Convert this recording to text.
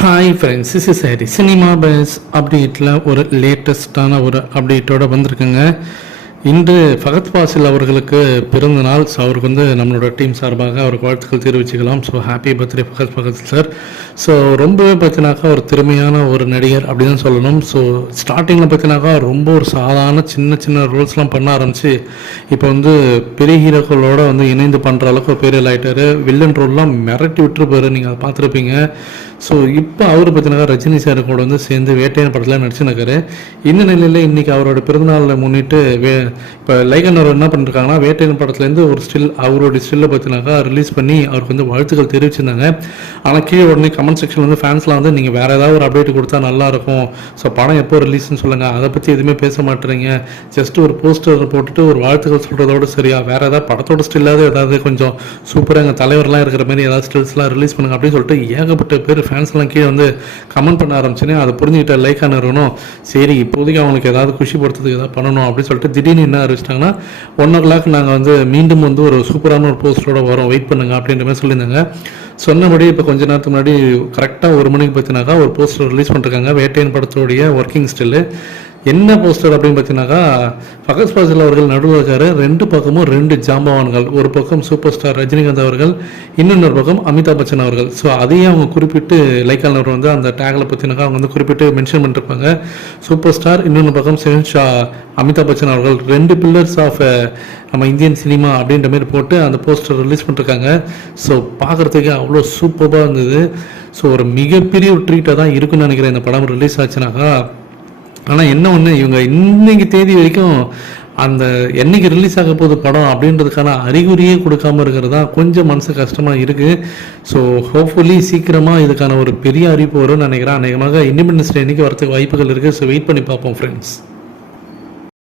Hi friends is is Hari cinema base அப்டேட்டில் ஒரு லேட்டஸ்ட்டான ஒரு அப்டேட்டோட வந்திருக்குங்க. இன்று ஃபகத் ஃபாசில் அவர்களுக்கு பிறந்த நாள். ஸோ அவருக்கு வந்து நம்மளோட டீம் சார்பாக அவருக்கு வாழ்த்துக்கள் தெரிவிச்சுக்கலாம். So happy birthday Fahadh Fahadh sir so ரொம்பவே பார்த்தினாக்கா ஒரு திறமையான ஒரு நடிகர் அப்படின்னு சொல்லணும். ஸோ ஸ்டார்டிங்கில் பார்த்தினாக்கா ரொம்ப ஒரு சாதாரண சின்ன சின்ன ரோல்ஸ்லாம் பண்ண ஆரம்பிச்சு இப்போ வந்து பெரிய ஹீரோக்களோட வந்து இணைந்து பண்ணுற அளவுக்கு பெரிய ஆயிட்டாரு. வில்லன் ரோல்லாம் மிரட்டி விட்டுருப்பாரு. நீங்கள் அதை பார்த்துருப்பீங்க. ஸோ இப்போ அவர் பார்த்தீங்கன்னா ரஜினி சார் கூட வந்து சேர்ந்து வேட்டையான படத்தில் நடிச்சுருக்காரு. இந்த நிலையில் இன்றைக்கி அவரோட பிறந்தநாளில் முன்னிட்டு வே இப்போ லைகன் அவர் என்ன பண்ணிருக்காங்கன்னா வேட்டையன் படத்துலேருந்து ஒரு ஸ்டில் அவருடைய ஸ்டில்லை பார்த்தினாக்கா ரிலீஸ் பண்ணி அவருக்கு வந்து வாழ்த்துக்கள் தெரிவிச்சிருந்தாங்க. ஆனால் கீழே உடனே கமெண்ட் செக்ஷன் வந்து ஃபேன்ஸ்லாம் வந்து நீங்கள் வேறு ஏதாவது ஒரு அப்டேட் கொடுத்தா நல்லாயிருக்கும் ஸோ படம் எப்போ ரிலீஸ்னு சொல்லுங்கள் அதை பற்றி எதுவுமே பேச மாட்டேறீங்க. ஜஸ்ட் ஒரு போஸ்டர் போட்டுட்டு ஒரு வாழ்த்துக்கள் சொல்கிறதோட சரியா வேறு ஏதாவது படத்தோட ஸ்டில்லாவது ஏதாவது கொஞ்சம் சூப்பராக எங்கள் தலைவர்லாம் இருக்கிற மாதிரி ஏதாவது ஸ்டில்ஸ்லாம் ரிலீஸ் பண்ணுங்க அப்படின்னு சொல்லிட்டு ஏகப்பட்ட பேர் ஃபேன்ஸ்லாம் கீழே வந்து கமெண்ட் பண்ண ஆரம்பிச்சுனே அதை புரிஞ்சுக்கிட்ட லைக் இருக்கணும் சரி இப்போதைக்கு அவங்களுக்கு ஏதாவது குஷிப்படுத்துறதுக்கு ஏதாவது பண்ணணும் அப்படின்னு சொல்லிட்டு திடீர்னு என்ன அறிவிச்சிட்டாங்கன்னா ஒன் ஓ கிளாக் நாங்கள் வந்து மீண்டும் வந்து ஒரு சூப்பரான ஒரு போஸ்டரோட வரோம். வெயிட் பண்ணுங்க அப்படின்ற மாதிரி சொல்லியிருந்தாங்க. சொன்னபடி இப்போ கொஞ்ச நேரத்துக்கு முன்னாடி கரெக்டாக ஒரு மணிக்கு பார்த்தினாக்கா ஒரு போஸ்டர் ரிலீஸ் பண்ணிருக்காங்க. வேட்டையன் படத்தோடைய ஒர்க்கிங் ஸ்டில்லு என்ன போஸ்டர் அப்படின்னு பார்த்தீங்கன்னாக்கா ஃபகத் ஃபாசில் அவர்கள் நடுவில் இருக்காரு ரெண்டு பக்கமும் ரெண்டு ஜாம்பவான்கள். ஒரு பக்கம் சூப்பர் ஸ்டார் ரஜினிகாந்த் அவர்கள் இன்னொரு பக்கம் அமிதாப் பச்சன் அவர்கள். ஸோ அதையும் அவங்க குறிப்பிட்டு லைக்கால் அவர் வந்து அந்த டேக்கில் பார்த்தீங்கன்னாக்கா அவங்க வந்து குறிப்பிட்டு மென்ஷன் பண்ணிருப்பாங்க. சூப்பர் ஸ்டார் இன்னொன்று பக்கம் செவன் ஷா அமிதாப் பச்சன் அவர்கள். ரெண்டு பில்லர்ஸ் ஆஃப் நம்ம இந்தியன் சினிமா அப்படின்ற மாதிரி போட்டு அந்த போஸ்டர் ரிலீஸ் பண்ணிருக்காங்க. ஸோ பார்க்குறதுக்கு அவ்வளோ சூப்பராக இருந்தது. ஸோ ஒரு மிகப்பெரிய ஒரு ட்ரீட்டாக தான் இருக்குன்னு நினைக்கிறேன். இந்த படம் ரிலீஸ் ஆச்சுனாக்கா ஆனால் என்ன ஒன்று இவங்க இன்னைக்கு தேதி வரைக்கும் அந்த என்னைக்கு ரிலீஸ் ஆக போகுது படம் அப்படின்றதுக்கான அறிகுறியே கொடுக்காம இருக்கிறது தான் கொஞ்சம் மனசு கஷ்டமாக இருக்குது ஸோ ஹோப்ஃபுல்லி சீக்கிரமாக இதுக்கான ஒரு பெரிய அறிவிப்பு வரும்னு நினைக்கிறேன். அநேகமாக இண்டிபெண்டன்ஸ் டே அன்னைக்கு வரத்துக்கு வாய்ப்புகள் இருக்குது ஸோ வெயிட் பண்ணி பார்ப்போம் ஃப்ரெண்ட்ஸ்